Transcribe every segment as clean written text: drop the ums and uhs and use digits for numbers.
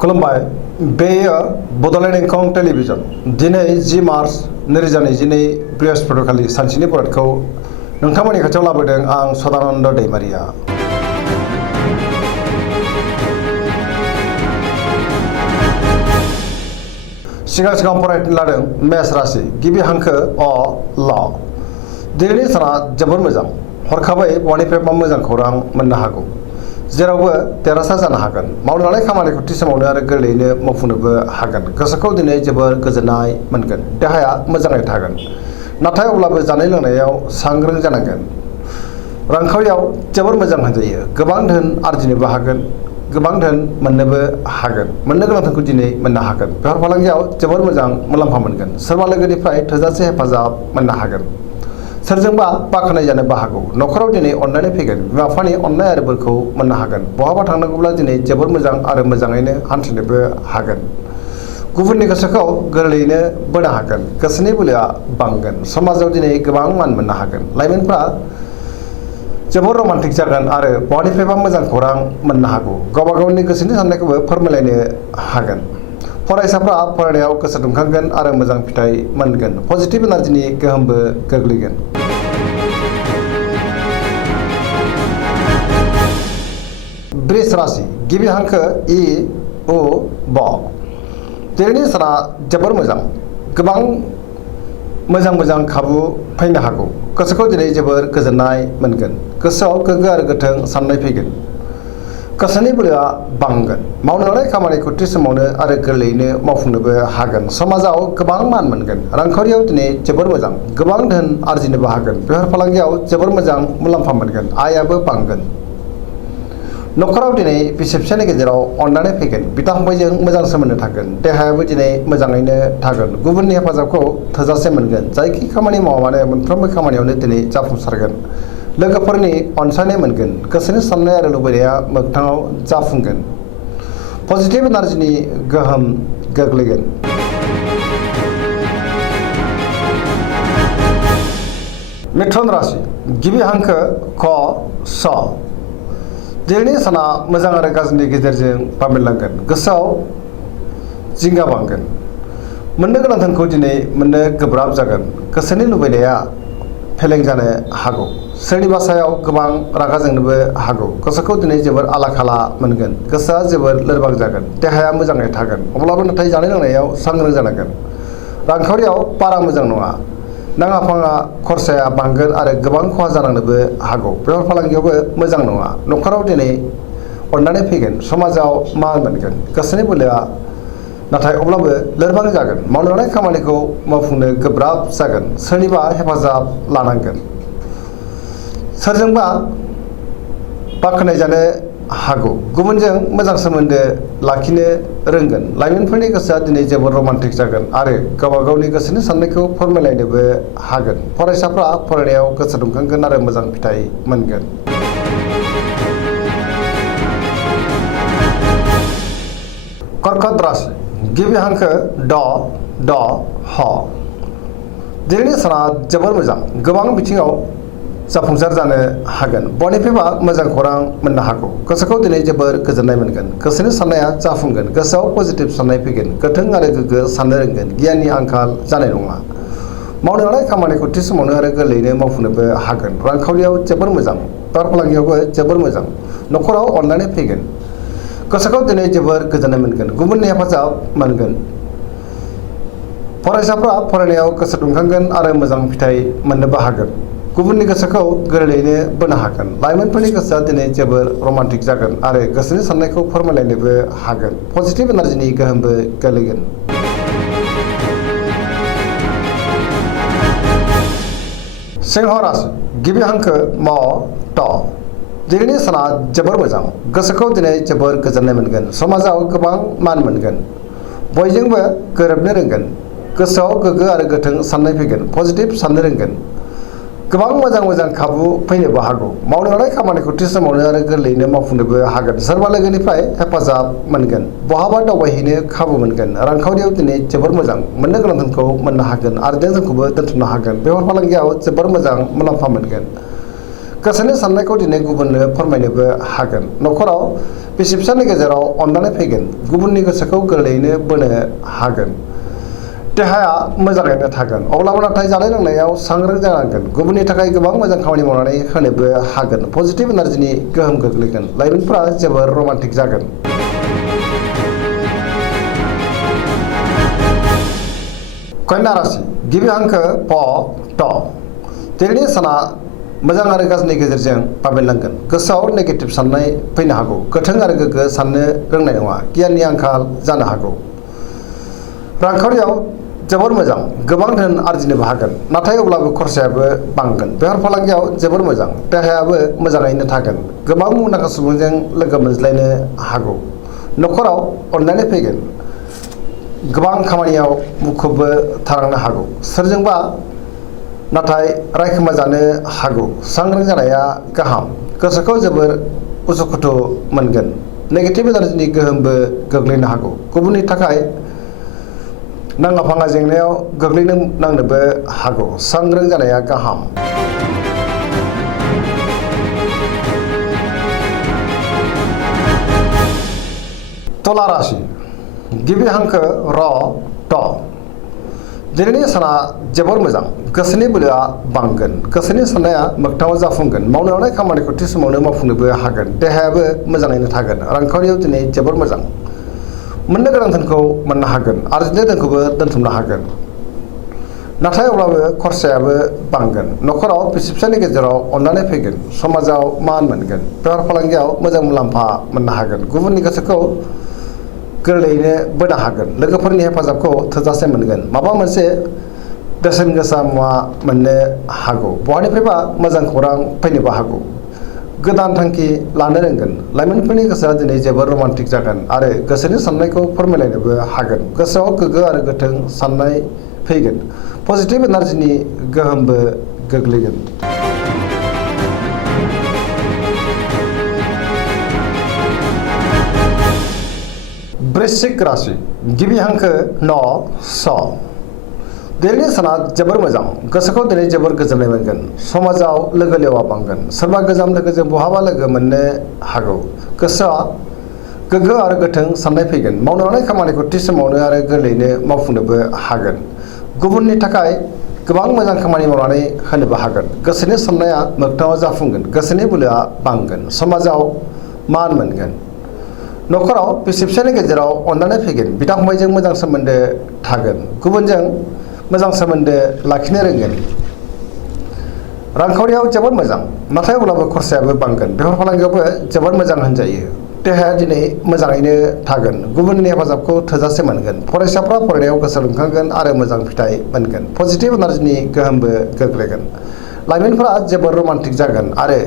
खुलुमबाय बेयो बड'लेण्ड इंखं टेलिभिजन दिनै 10 मार्च 2022 बृहस्पतिखालि सानसेनि बरादखौ नोंथांमोननि खाथियाव लाबोदों आं सदानन्द दैमारिया। सिगां फरायनो लादों मेष राशि गिबि हांखो अ ल। दिनैनि साना जोबोर मोजां, हरखाबै बहानिफ्रायबा मोजां खौरां मोननो हागौ। जेरावबो देरहासार जानो हागोन, मावनो लानाय खामानिखौ थि समावनो आरो गोरलैयैनो मावफुंनोबो हागोन। गोसोखौ दिनै जोबोर गोजोननाय मोनगोन, देहाया मोजाङै थागोन, नाथाय अब्लाबो जानाय लोंनायाव सांग्रां जानांगोन। रांखावरियाव जोबोर मोजां होनजायो, गोबां धोन आरजिनोबो हागोन, गोबां धोन मोननोबो हागोन, मोननो गोनां धोनखौ दिनै मोननो हागोन। बेफार फालांगियाव जोबोर मोजां मुलाम्फा मोनगोन, सोरबा लोगोनिफ्राय थोजासे हेफाजाब मोननो हागोन, सोरजोंबा बाख्नाय जानोबो हागौ। न'खराव दिनै अननानै फैगोन, बिमा बिफानि अननाय आरो बोरखौ मोननो हागोन। बहाबा थांनांगौब्ला दिनै जोबोर मोजां आरो मोजाङैनो हान्थिनोबो हागोन। गुबुननि गोसोखौ गोरलैयैनो बोनो हागोन, गोसोनि बोलोआ बांगोन। समाजाव दिनै गोबां मान मोननो हागोन। लाइमोनफ्रा जोबोर रमान्टिक जागोन आरो बहानिफ्रायबा मोजां खौरां मोननो हागौ। गावबा गावनि गोसोनि साननायखौबो फोरमायलायनो हागोन। फरायसाफ्रा फरायनायाव गोसो दुंखांगोन आरो मोजां फिथाइ मोनगोन। पजिटिभ एनार्जिनि गोहोमबो गोग्लैगोन। वृष राशि गिबि हांखो इ उ ब। दिनैनि साना जोबोर मोजां, गोबां मोजां खाबु फैनो हागौ। गोसोखौ दिनै जोबोर गोजोननाय मोनगोन, गोसोआव गोग्गो आरो गोथों साननाय फैगोन। गोसोनि बोलोआ बांगोन, मावनो लानाय खामानिखौ थि समावनो आरो गोरलैयैनो मावफुंनोबो हागोन। समाजाव गोबां मान मोनगोन। रांखावरियाव दिनै जोबोर मोजां, गोबां धोन आरजिनोबो हागोन। बेफार फालांगियाव जोबोर मोजां मुलाम्फा मोनगोन, आयाबो बांगोन। न'खराव दिनै बिसि फिसायनि गेजेराव अननानै फैगोन, बिदा फंबायजों मोजां सोमोन्दो थागोन। देहायाबो दिनै मोजाङैनो थागोन, गुबुननि हेफाजाबखौ थोजासे मोनगोन। जायखि खामानि मावा मानो मोनफ्रोमबो खामानियावनो दिनै जाफुंसारगोन। लोगोफोरनि अनसायनाय मोनगोन, गोसोनि साननाय आरो लुबैनाया मोगथाङाव जाफुंगोन। पजिटिभ एनार्जिनि गोहोम गोग्लैगोन। मिथुन राशि गिबि हांखो क स। दिनैनि साना मोजां आरो गाज्रिनि गेजेरजों बाबेनलांगोन। गोसोआव जिंगा बांगोन, मोननो गोनां धोनखौ दिनै मोननो गोब्राब जागोन। गोसोनि लुबैनाया फेलें जानो हागौ, सोरनिबा सायाव गोबां रागा जोंनोबो हागौ। गोसोखौ दिनै जोबोर आला खाला मोनगोन, गोसोआ जोबोर लोरबां जागोन, देहाया मोजाङै थागोन, अब्लाबो नाथाय जानाय लोंनायाव सांग्रां जानांगोन। रांखावरियाव बारा मोजां नङा, नाङा फाङा खरसाया बांगोन आरो गोबां खहा जानांनोबो हागौ। बेफार फालांगियावबो मोजां नङा। न'खराव दिनै अननानै फैगोन, समाजाव मान मोनगोन, गोसोनि बोलोआ नाथाय अब्लाबो लोरबां जागोन। मावनो लानाय खामानिखौ मावफुंनो गोब्राब जागोन, सोरनिबा हेफाजाब लानांगोन, सोरजोंबा बाख्नाय जानो हागौ। गुबुनजों मोजां सोमोन्दो लाखिनो रोंगोन। लाइमोनफोरनि गोसोआ दिनै जोबोर रमान्टिक जागोन आरो गावबा गावनि गोसोनि साननायखौ फोरमायलायनोबो हागोन। फरायसाफ्रा फरायनायाव गोसो दुंखांगोन आरो मोजां फिथाइ मोनगोन। कर्कट राशि गिबि हांखो ड ह। दिनैनि साना जोबोर मोजां, गोबां बिथिङाव जाफुंसार जानो हागोन। बयनिफ्रायबा मोजां खौरां मोननो हागौ। गोसोखौ दिनै जोबोर गोजोननाय मोनगोन, गोसोनि साननाया जाफुंगोन, गोसोआव पजिटिभ साननाय फैगोन, गोथों आरो गोग्गो साननो रोंगोन, गियाननि आंखाल जानाय नङा। मावनो लानाय खामानिखौ थि समावनो आरो गोरलैयैनो मावफुंनोबो हागोन। रांखावरियाव जोबोर मोजां, बेफार फालांगियावबो जोबोर मोजां। न'खराव अननानै फैगोन, गोसोखौ दिनै जोबोर गोजोननाय मोनगोन, गुबुननि हेफाजाब मोनगोन। फरायसाफ्रा फरायनायाव गोसो दुंखांगोन आरो मोजां फिथाइ मोननोबो हागोन। गुबुननि गोसोखौ गोरलैयैनो बोनो हागोन। लाइमोनफोरनि गोसोआ दिनै जोबोर रमान्टिक जागोन आरो गोसोनि साननायखौ फोरमायलायनोबो हागोन। पजिटिभ एनार्जिनि गोहोमबो गोलैगोन। सिंह राशि गिबि हांखो म ट। दिनैनि साना जोबोर मोजां, गोसोखौ दिनै जोबोर गोजोननाय मोनगोन। समाजाव गोबां मान मोनगोन, बयजोंबो गोरोबनो रोंगोन, गोसोआव गोग्गो आरो गोथों साननाय फैगोन, पजिटिभ साननो रोंगोन। गोबां मोजां खाबु फैनोबो हागौ। मावनो लानाय खामानिखौ थि समावनो आरो गोरलैयैनो मावफुंनोबो हागोन। सोरबा लोगोनिफ्राय हेफाजाब मोनगोन, बहाबा दावबायहैनो खाबु मोनगोन। रांखावरियाव दिनै जोबोर मोजां, मोननो गोनां धोनखौ मोननो हागोन आरो धोनखौबो दोनथुमनो हागोन। बेफार फालांगियाव जोबोर मोजां मुलाम्फा मोनगोन। गोसोनि साननायखौ दिनै गुबुननो फोरमायनोबो हागोन। न'खराव बिसि फिसानि गेजेराव अनलायनाय फैगोन। गुबुननि गोसोखौ गोरलैयैनो बोनो हागोन। देहाया मोजाङैनो थागोन। अब्लाबो नाथाय जानाय लोंनायाव सांग्रां जानांगोन। गुबुननि थाखाय गोबां मोजां खामानि मावनानै होनोबो हागोन। पजिटिभ एनार्जिनि गोहोम गोग्लैगोन। लाइमोनफोरा जोबोर रमान्टिक जागोन। कन्या राशि गिबि हांखो प ट। दिनैनि साना मोजां आरो गाज्रिनि गेजेरजों बाबेनलांगोन। गोसोआव नेगेटिभ साननाय फैनो हागौ। गोथों आरो गोग्गो साननो रोंनाय नङा। गियाननि आंखाल जानो हागौ। रांखावरियाव जोबोर मोजां। गोबां धोन आरजिनोबो हागोन। नाथाय अब्लाबो खरसायाबो बांगोन। बेफार फालांगियाव जोबोर मोजां। देहायाबो मोजाङैनो थागोन। गोबां मुंदांखा सुबुंजों लोगो मोनज्लायनो हागौ। न'खराव अनलायनाय फैगोन। गोबां खामानियाव मुखुबबो थालांनो हागौ। सोरजोंबा नाथाय रायखोमा जानो हागौ। सांग्रां जानाया गाहाम। गोसोखौ जोबोर उसुखुथु मोनगोन। नेगेटिभ एनार्जिनि गोहोमबो गोग्लैनो हागौ। गुबुननि थाखाय नाङा फाङा जेंनायाव गोग्लैनो नांनोबो हागौ। सांग्रां जानाया गाहाम। तुला राशि गिबि हांखो र ट। दिनैनि साना जोबोर मोजां। गोसोनि बोलोआ बांगोन। गोसोनि साननाया मोगथाङाव जाफुंगोन। मावनो लानाय खामानिखौ थि समावनो मावफुंनोबो हागोन। देहायाबो मोजाङैनो थागोन। रांखावरियाव दिनै जोबोर मोजां। मोननो गोनां धोनखौ मोननो हागोन। आरजिनाय धोनखौबो दोनथुमनो हागोन। नाथाय अब्लाबो खरसायाबो बांगोन। न'खराव बिसि फिसानि गेजेराव अनलायनाय फैगोन। समाजाव मान मोनगोन। बेफार फालांगियाव मोजां मुलाम्फा मोननो हागोन। गुबुननि गोसोखौ गोरलैयैनो बोनो हागोन। लोगोफोरनि हेफाजाबखौ थोजासे मोनगोन। माबा मोनसे बेसेन गोसा मुवा मोननो हागौ। बहानिफ्रायबा मोजां खौरां फैनोबो हागौ। गोदान थांखि लानो रोंगोन। लाइमोनफोरनि गोसोआ दिनै जोबोर रमान्टिक जागोन आरो गोसोनि साननायखौ फोरमायलायनोबो हागोन। गोसोआव गोग्गो आरो गोथों साननाय फैगोन। पजिटिभ एनार्जिनि गोहोमबो गोग्लैगोन। वृश्चिक राशि गिबि हांखो न स। दिनैनि साना जोबोर मोजां। गोसोखौ दिनै जोबोर गोजोननाय मोनगोन। समाजाव लोगो लेवा बांगोन। सोरबा गोजाम लोगोजों बहाबा लोगो मोननो हागौ। गोसोआ गोग्गो आरो गोथों साननाय फैगोन। मावनो लानाय खामानिखौ थि समावनो आरो गोरलैयैनो मावफुंनोबो हागोन। गुबुननि थाखाय गोबां मोजां खामानि मावनानै होनोबो हागोन। गोसोनि साननाया मोगथाङाव जाफुंगोन। गोसोनि बोलोआ बांगोन। समाजाव मान मोनगोन। न'खराव बिसि फिसानि गेजेराव अनलायनाय फैगोन। बिदा फंबायजों मोजां सोमोन्दो थागोन। गुबुनजों मोजां सोमोन्दो लाखिनो रोंगोन। रांखावरियाव जोबोद मोजां। नाथाय अब्लाबो खरसायाबो बांगोन। बेफार फालांगियावबो जोबोद मोजां होनजायो। देहाया दिनै मोजाङैनो थागोन। गुबुननि हेफाजाबखौ थोजासे मोनगोन। फरायसाफ्रा फरायनायाव गोसो दुंखांगोन आरो मोजां फिथाइ मोनगोन। पजिटिभ एनार्जिनि गोहोमबो गोग्लैगोन। लाइमोनफोरा जोबोर रमान्टिक जागोन आरो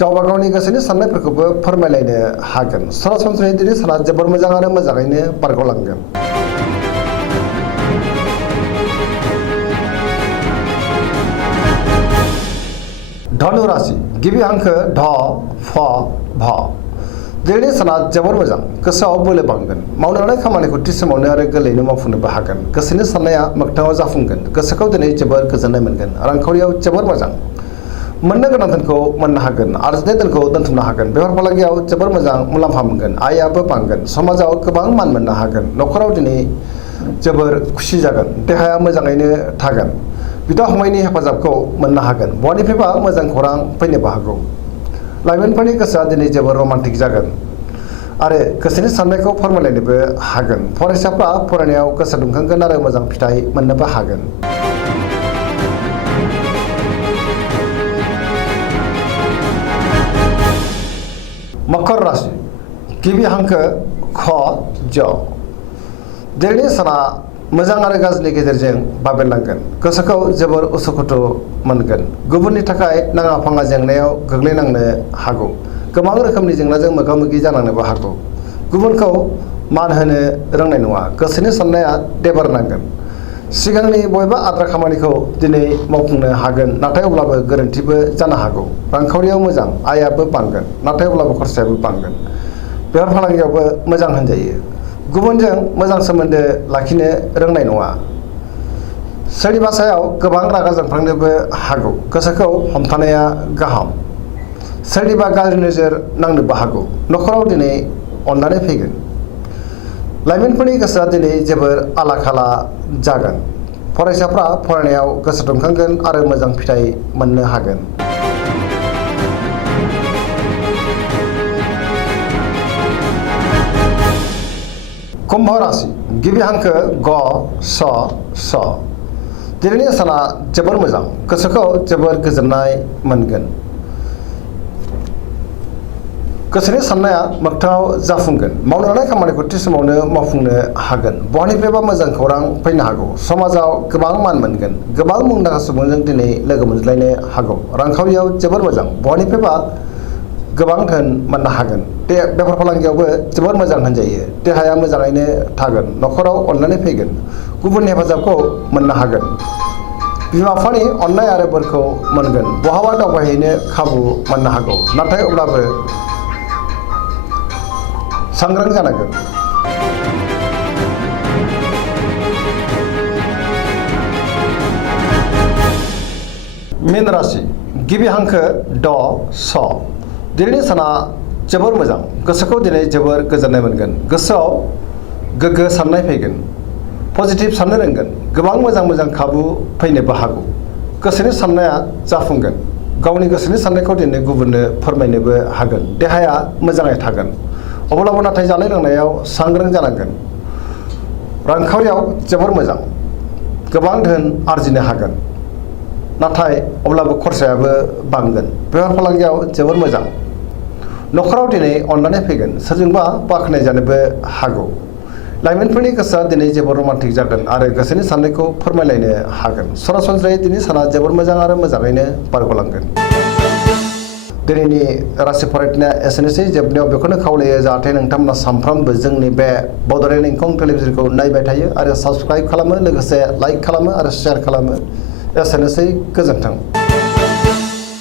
गावबा गावनि गोसोनि साननायफोरखौबो फोरमायलायनो हागोन। सरासनस्रायै दिनै साना जोबोर मोजां आरो मोजाङैनो बारग'लांगोन। धनु राशि गिबि हांखो ध फ भ। दिनैनि साना जोबोर मोजां। गोसोआव बोलो बांगोन। मावनो लानाय खामानिखौ थि समावनो आरो गोरलैयैनो मावफुंनोबो हागोन। गोसोनि साननाया मोगथाङाव जाफुंगोन। गोसोखौ दिनै जोबोर गोजोननाय मोनगोन। रांखावरियाव जोबोर मोजां। मोननो गोनां धोनखौ मोननो हागोन। आरजिनाय धोनखौ दोनथुमनो हागोन। बेफार फालांगियाव जोबोर मोजां मुलाम्फा मोनगोन। आयआबो बांगोन। समाजाव गोबां मान मोननो हागोन। न'खराव दिनै जोबोर खुसि जागोन। देहाया मोजाङैनो थागोन। बिदा फंबायनि हेफाजाबखौ मोननो हागोन। बहानिफ्रायबा मोजां खौरां फैनोबो हागौ। लाइमोनफोरनि गोसोआ दिनै जोबोर रमान्टिक जागोन आरो गोसोनि साननायखौ फोरमायलायनोबो हागोन। फरायसाफ्रा फरायनायाव गोसो दुंखांगोन आरो मोजां फिथाइ मोननोबो हागोन। मकर राशि गिबि हांखो ख ज। दिनैनि साना मोजां आरो गाज्रिनि गेजेरजों बाबेनलांगोन। गोसोखौ जोबोर उसुखुथु मोनगोन। गुबुननि थाखाय नाङा फाङा जेंनायाव गोग्लैनांनो हागौ। गोबां रोखोमनि जेंनाजों मोगा मोगि जानांनोबो हागौ। गुबुनखौ मान होनो रोंनाय नङा। गोसोनि साननाया देबार नांगोन। सिगांनि बबेबा आद्रा खामानिखौ दिनै मावफुंनो हागोन। नाथाय अब्लाबो गोरोन्थिबो जानो हागौ। रांखावरियाव मोजां। आयआबो बांगोन। नाथाय अब्लाबो खरसायाबो बांगोन। बेफार फालांगियावबो मोजां होनजायो। गुबुनजों मोजां सोमोन्दो लाखिनो रोंनाय नङा। सोरनिबा सायाव गोबां रागा जोंफ्लांनोबो हागौ। गोसोखौ हमथानाया गाहाम। सोरनिबा गाज्रि नोजोर नांनोबो हागौ। न'खराव दिनै अननानै फैगोन। लाइमोनफोरनि गोसोआ दिनै जोबोर आला खाला जागोन। फरायसाफ्रा फरायनायाव गोसो दुंखांगोन आरो मोजां फिथाइ मोननो हागोन। कुम्भ राशि गिबि हांखो ग स स। दिनैनि साना जोबोर मोजां, गोसोखौ जोबोर गोजोननाय मोनगोन। गोसोनि साननाया मोगथाङाव जाफुंगोन। मावनो लानाय खामानिखौ थि समावनो मावफुंनो हागोन। बहानिफ्रायबा मोजां खौरां फैनो हागौ। समाजाव गोबां मान मोनगोन। गोबां मुंदांखा सुबुंजों दिनै लोगो मोनज्लायनो हागौ। रांखावरियाव जोबोर मोजां। बहानिफ्रायबा गोबां धोन मोननो हागोन। बेफार फालांगियावबो जोबोर मोजां होनजायो। देहाया मोजाङैनो थागोन। न'खराव अननानै फैगोन। गुबुननि हेफाजाबखौ मोननो हागोन। बिमा बिफानि अननाय आरो बोरखौ मोनगोन। बहाबा दावबायहैनो खाबु मोननो हागौ। नाथाय अब्लाबो सांग्रां जानांगोन। मीन राशि गिबि हांखो ड स। दिनैनि साना जोबोर मोजां, गोसोखौ दिनै जोबोर गोजोननाय मोनगोन। गोसोआव गोग्गो साननाय फैगोन। पजिटिभ साननो रोंगोन। गोबां मोजां खाबु फैनोबो हागौ। गोसोनि साननाया जाफुंगोन। गावनि गोसोनि साननायखौ दिनै गुबुननो फोरमायनोबो हागोन। देहाया मोजाङै थागोन। अब्लाबो नाथाय जानाय लोंनायाव सांग्रां जानांगोन। रांखावरियाव जोबोर मोजां, गोबां धोन आरजिनो हागोन। नाथाय अब्लाबो खरसायाबो बांगोन। बेफार फालांगियाव जोबोर मोजां। न'खराव दिनै अननानै फैगोन। सोरजोंबा बाख्नाय जानोबो हागौ। लाइमोनफोरनि गोसोआ दिनै जोबोर रमान्टिक जागोन आरो गोसोनि साननायखौ फोरमायलायनो हागोन। सरासनस्रायै दिनै साना जोबोर मोजां आरो मोजाङैनो बारग'लांगोन। दिनैनि राशि फरायनाया एसेनोसै। जोबनायाव बेखौनो खावलायो जाहाथे नोंथांमोना सानफ्रामबो जोंनि बे बड'लेण्ड इंखं टेलिभिजनखौ नायबाय थायो आरो साबस्क्राइब खालामो, लोगोसे लाइक खालामो आरो शेयार खालामो। एसेनोसै, गोजोन्थों।